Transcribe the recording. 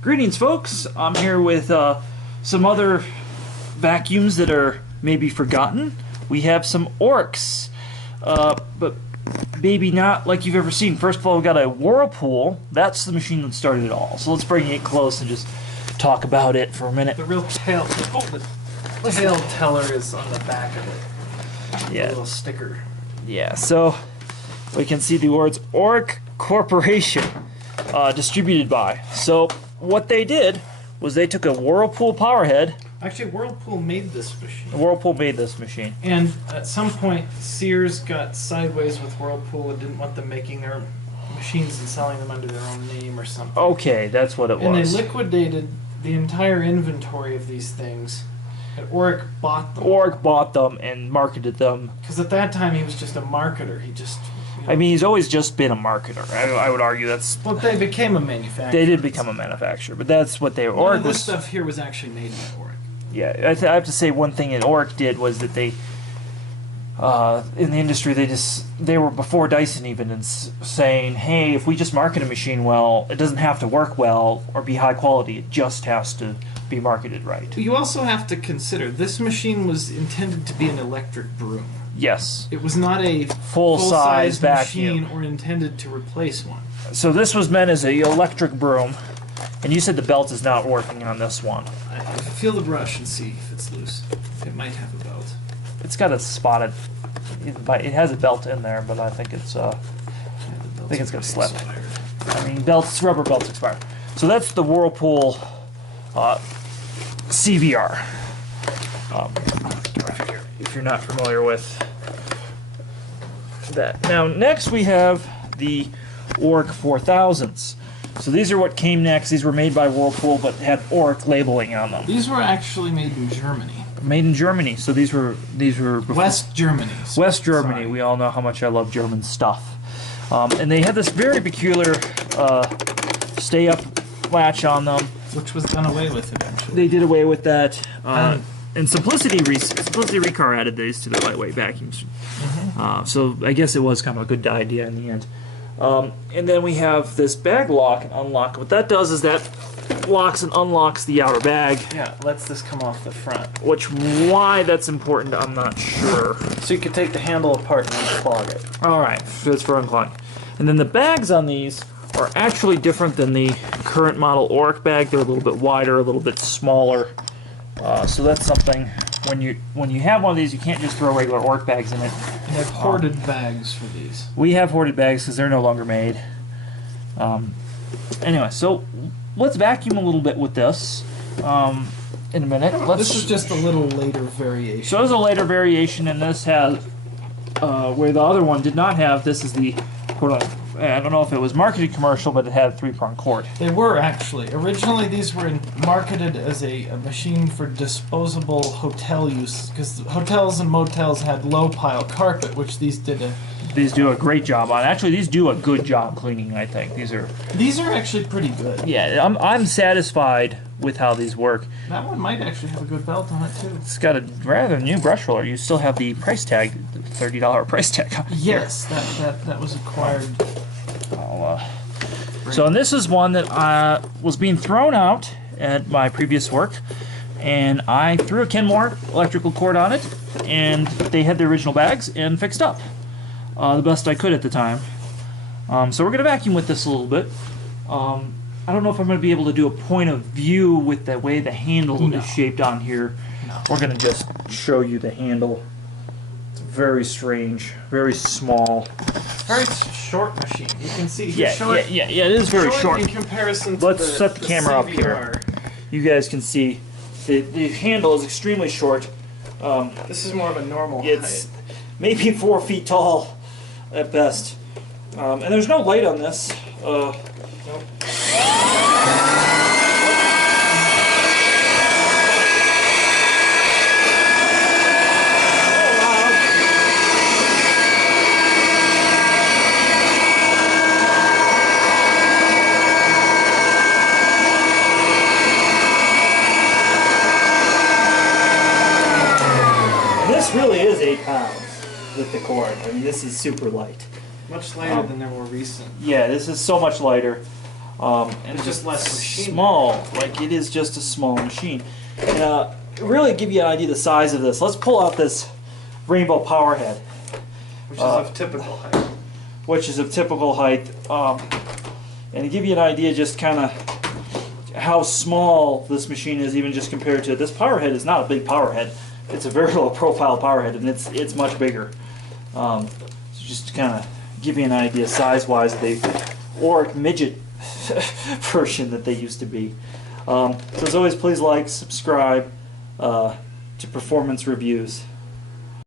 Greetings, folks. I'm here with some other vacuums that are maybe forgotten. We have some Orecks, but maybe not like you've ever seen. First of all, we've got a Whirlpool. That's the machine that started it all. So let's bring it close and just talk about it for a minute. The real tale, the tale teller is on the back of it. Yeah. A little sticker. Yeah, so we can see the words Oreck Corporation, distributed by. So what they did was they took a Whirlpool power head. Actually, Whirlpool made this machine. Whirlpool made this machine. And at some point, Sears got sideways with Whirlpool and didn't want them making their machines and selling them under their own name or something. Okay, that's what it was. And they liquidated the entire inventory of these things. And Oreck bought them. Oreck bought them and marketed them. Because at that time, he was just a marketer. He just... I mean, he's always just been a marketer. I would argue that's... Well, they became a manufacturer. They did become a manufacturer, but that's what they were. All of this stuff here was actually made by Oreck. Yeah, I have to say one thing that Oreck did was that they, in the industry, they were before Dyson even in saying, hey, if we just market a machine well, it doesn't have to work well or be high quality. It just has to be marketed right. You also have to consider, this machine was intended to be an electric broom. Yes. It was not a full-size vacuum machine or intended to replace one. So this was meant as an electric broom, and you said the belt is not working on this one. Feel the brush and see if it's loose. It might have a belt. It's got a spotted. It has a belt in there, but I think it's I think it's gonna slip. I mean, rubber belts expired. So that's the Whirlpool CVR. If you're not familiar with that. Now, next we have the Oreck 4000s. So these are what came next. These were made by Whirlpool, but had Oreck labeling on them. These were actually made in Germany. Made in Germany. So these were West Germany. West Germany. Sorry. We all know how much I love German stuff. And they had this very peculiar stay-up latch on them, which was done away with eventually. They did away with that. And Simplicity Recar added these to their lightweight vacuums. Mm-hmm. So I guess it was kind of a good idea in the end. And then we have this bag lock and unlock. What that does is that locks and unlocks the outer bag. Yeah, lets this come off the front. Why that's important, I'm not sure. So you could take the handle apart and unclog it. Alright, so it's for unclogging. And then the bags on these are actually different than the current model Oreck bag. They're a little bit wider, a little bit smaller. So that's something, when you have one of these, you can't just throw regular Oreck bags in it. You have hoarded bags for these. We have hoarded bags because they're no longer made. Anyway, so let's vacuum a little bit with this in a minute. This is just a little later variation. So there's a later variation, and this has, where the other one did not have, this is the, I don't know if it was marketed commercial, but it had a 3-prong cord. They were actually. Originally, these were marketed as a machine for disposable hotel use, because hotels and motels had low-pile carpet, which these did These do a great job on. Actually, these do a good job cleaning, I think. These are actually pretty good. Yeah, I'm satisfied with how these work. That one might actually have a good belt on it, too. It's got a rather new brush roller. You still have the price tag, the $30 price tag on it. Yes, that was acquired. So and this is one that was being thrown out at my previous work, and I threw a Kenmore electrical cord on it, and they had the original bags and fixed up the best I could at the time. So we're going to vacuum with this a little bit. I don't know if I'm going to be able to do a point of view with the way the handle is shaped on here. No. We're going to just show you the handle. It's very strange, very small. Very short machine. You can see. Yeah, it is very short. In comparison to Let's set the camera up here. You guys can see the handle is extremely short. This is more of a normal height. It's maybe 4 feet tall at best. And there's no light on this. Nope. This really is 8 pounds with the cord. I mean, this is super light. Much lighter than their more recent. Yeah, this is so much lighter. And It's just less machine. small. Like, it is just a small machine. And really give you an idea of the size of this. Let's pull out this rainbow power head, Which is of typical height. which is of typical height. And to give you an idea just kind of how small this machine is, even just compared to this power head is not a big power head. It's a very low profile power head, and it's much bigger. So just to kind of give you an idea size-wise, the Oreck midget version that they used to be. So as always, please like, subscribe to Performance Reviews.